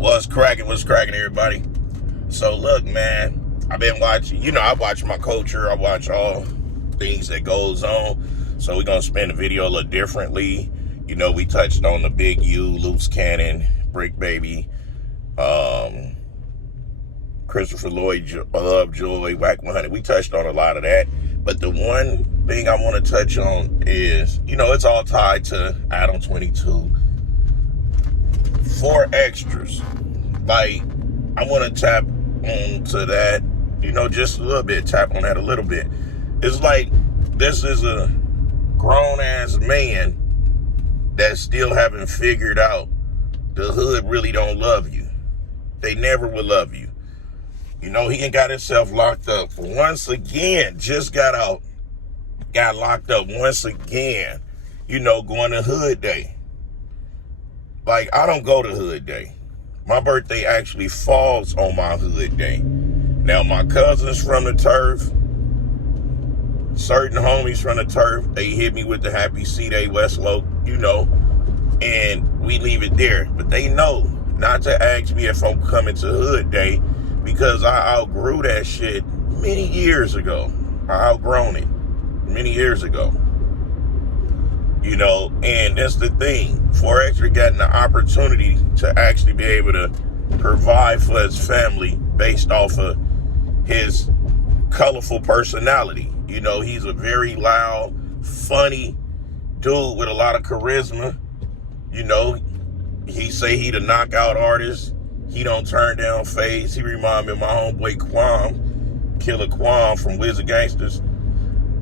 What's cracking, everybody? So look, man, I've been watching, I watch my culture, I watch all things that goes on. So we're gonna spin the video a little differently. We touched on the Big U, Loose Cannon, Brick Baby, Christopher Lloyd, Lovejoy, Whack 100. We touched on a lot of that. But the one thing I want to touch on is, it's all tied to Adam 22. 4 extras. Like, I want to tap onto that, just a little bit, tap on that a little bit. It's like, this is a grown-ass man that still haven't figured out the hood really don't love you. They never will love you. He ain't got himself locked up once again, just got out, got locked up once again, going to Hood Day. Like, I don't go to Hood Day. My birthday actually falls on my Hood Day. Now, my cousins from the turf, certain homies from the turf, they hit me with the Happy C-Day Westlow, and we leave it there. But they know not to ask me if I'm coming to Hood Day because I outgrew that shit many years ago. I outgrown it many years ago. And that's the thing. Forex got the opportunity to actually be able to provide for his family based off of his colorful personality. He's a very loud, funny dude with a lot of charisma. He say he the knockout artist. He don't turn down phase. He remind me of my homeboy Quam, Killer Quam from Wizard Gangsters.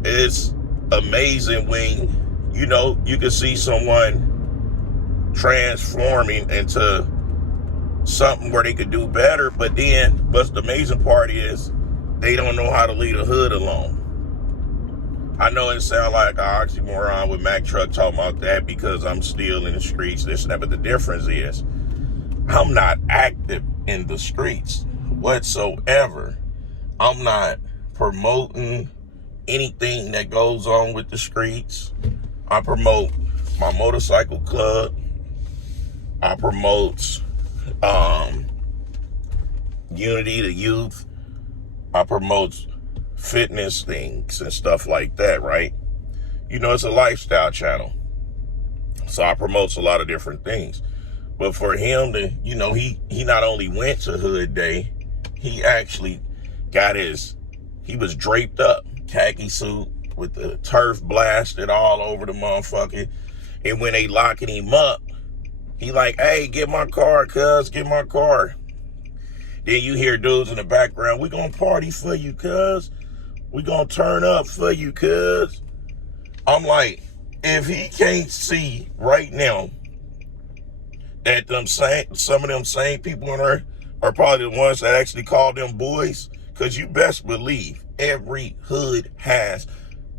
It's amazing when you can see someone transforming into something where they could do better, but the amazing part is they don't know how to leave the hood alone. I know it sounds like an oxymoron with Mack Truck talking about that because I'm still in the streets, this and that, but the difference is I'm not active in the streets whatsoever. I'm not promoting anything that goes on with the streets. I promote my motorcycle club. I promote Unity to Youth. I promote fitness things and stuff like that, right? It's a lifestyle channel. So I promote a lot of different things. But for him to, he not only went to Hood Day, he actually he was draped up, khaki suit, with the turf blasted all over the motherfucker. And when they locking him up, he like, hey, get my car, cuz, get my car. Then you hear dudes in the background, we gonna party for you, cuz. We gonna turn up for you, cuz. I'm like, if he can't see right now that some of them same people on earth are probably the ones that actually call them boys, because you best believe every hood has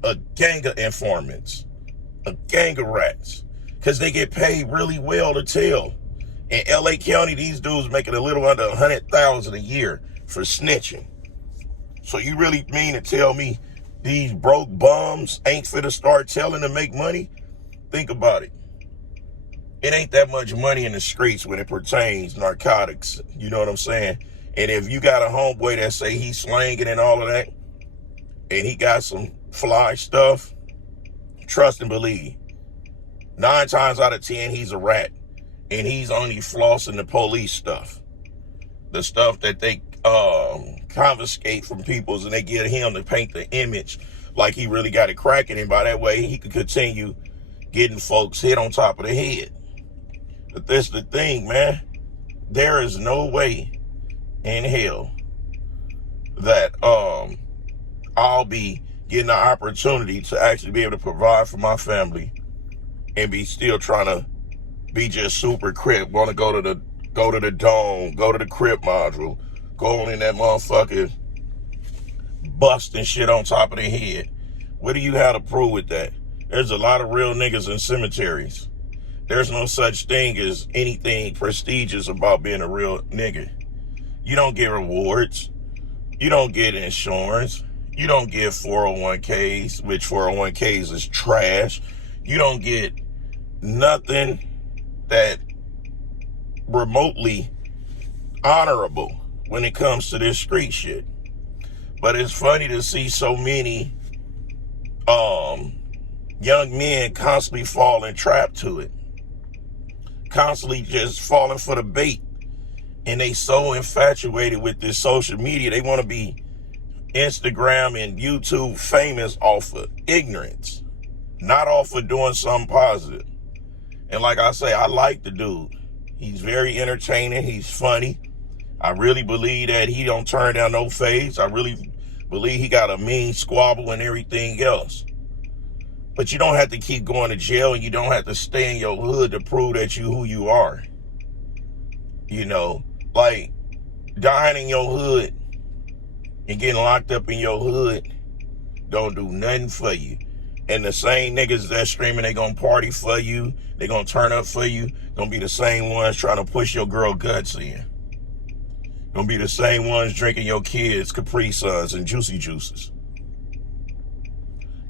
a gang of informants, a gang of rats, because they get paid really well to tell. In LA County, these dudes making a little under $100,000 a year for snitching. So you really mean to tell me these broke bums ain't finna start telling to make money? Think about it. It ain't that much money in the streets when it pertains narcotics. You know what I'm saying? And if you got a homeboy that say he's slanging and all of that, and he got some fly stuff, trust and believe, 9 times out of 10, he's a rat. And he's only flossing the police stuff. The stuff that they confiscate from peoples, and they get him to paint the image like he really got it cracking, and by that way, he could continue getting folks hit on top of the head. But that's the thing, man. There is no way in hell that I'll be getting the opportunity to actually be able to provide for my family and be still trying to be just super crip, want to go to the dome, go to the crip module, go on in that motherfucker busting shit on top of their head. What do you have to prove with that? There's a lot of real niggas in cemeteries. There's no such thing as anything prestigious about being a real nigga. You don't get rewards. You don't get insurance. You don't get 401ks, which 401ks is trash. You don't get nothing that remotely honorable when it comes to this street shit. But it's funny to see so many young men constantly falling trapped to it, constantly just falling for the bait. And they so infatuated with this social media, they want to be Instagram and YouTube famous off of ignorance, not off of doing something positive. And like I say, I like the dude. He's very entertaining. He's funny. I really believe that he don't turn down no fades. I really believe he got a mean squabble and everything else. But you don't have to keep going to jail, and you don't have to stay in your hood to prove that you who you are. You know, like dying in your hood and getting locked up in your hood don't do nothing for you. And the same niggas that screaming they gonna party for you, they gonna turn up for you, gonna be the same ones trying to push your girl guts in. Gonna be the same ones drinking your kids Capri Suns and Juicy Juices.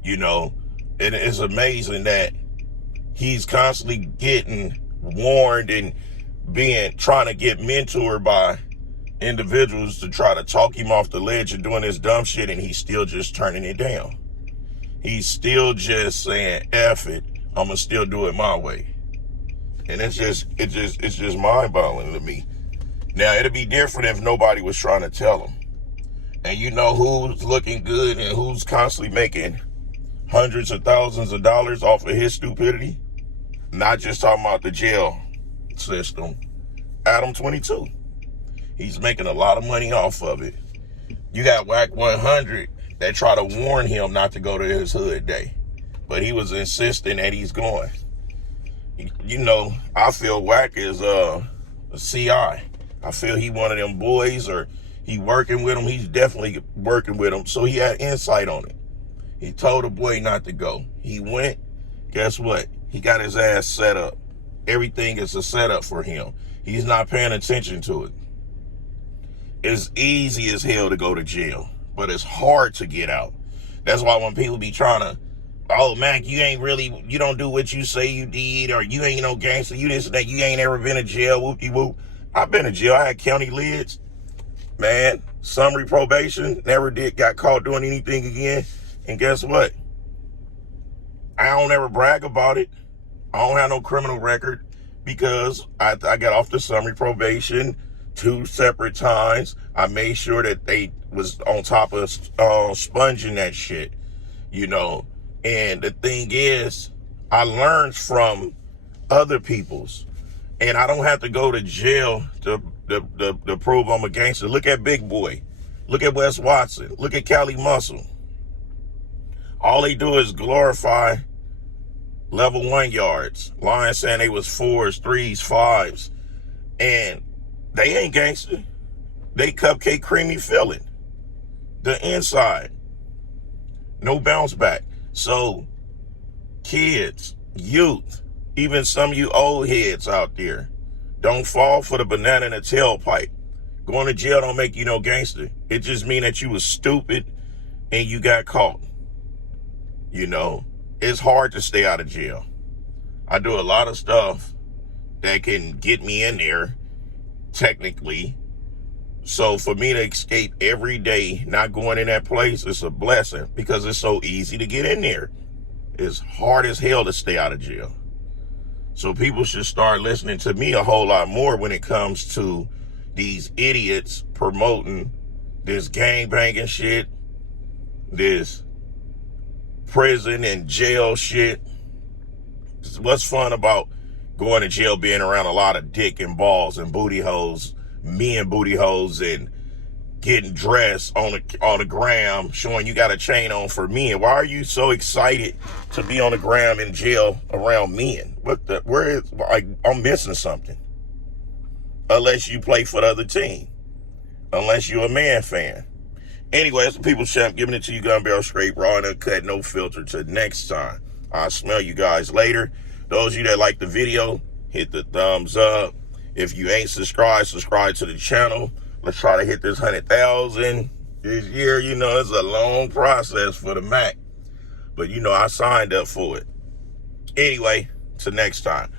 You know, it is amazing that he's constantly getting warned and trying to get mentored by individuals to try to talk him off the ledge and doing this dumb shit, and he's still just turning it down. He's still just saying, F it, I'm gonna still do it my way. And it's just mind-boggling to me. Now, it'd be different if nobody was trying to tell him. And you know who's looking good and who's constantly making hundreds of thousands of dollars off of his stupidity? Not just talking about the jail system. Adam 22. He's making a lot of money off of it. You got Whack 100 that try to warn him not to go to his hood day, but he was insisting that he's going. You know, I feel Whack is a CI. I feel he one of them boys, or he working with him. He's definitely working with him, so he had insight on it. He told the boy not to go. He went. Guess what? He got his ass set up. Everything is a setup for him. He's not paying attention to it. It's easy as hell to go to jail, but it's hard to get out. That's why when people be trying to, oh, Mac, you don't do what you say you did, or you ain't no gangster, you this and that, you ain't ever been in jail, whoop-de-whoop. I've been in jail. I had county lids, man, summary probation, never got caught doing anything again. And guess what? I don't ever brag about it. I don't have no criminal record because I got off the summary probation 2 separate times. I made sure that they was on top of sponging that shit, you know. And the thing is, I learned from other people's, and I don't have to go to jail to prove I'm a gangster. Look at Big Boy. Look at Wes Watson. Look at Cali Muscle. All they do is glorify level 1 yards. Lying saying they was 4s, 3s, 5s. And they ain't gangster. They cupcake creamy filling. The inside. No bounce back. So, kids, youth, even some of you old heads out there, don't fall for the banana in the tailpipe. Going to jail don't make you no gangster. It just mean that you was stupid and you got caught. You know, it's hard to stay out of jail. I do a lot of stuff that can get me in there, technically. So for me to escape every day, not going in that place, it's a blessing because it's so easy to get in there. It's hard as hell to stay out of jail. So people should start listening to me a whole lot more when it comes to these idiots promoting this gangbanging shit, this prison and jail shit. What's fun about going to jail, being around a lot of dick and balls and booty holes, men booty holes, and getting dressed on the gram showing you got a chain on for men? Why are you so excited to be on the gram in jail around men? I'm missing something. Unless you play for the other team. Unless you're a man fan. Anyway, it's the People's Champ giving it to you gun barrel straight, raw and uncut, no filter. Till next time, I'll smell you guys later. Those of you that like the video, hit the thumbs up. If you ain't subscribed, subscribe to the channel. Let's try to hit this 100,000 this year. You know, it's a long process for the Mac, but you know, I signed up for it. Anyway, till next time.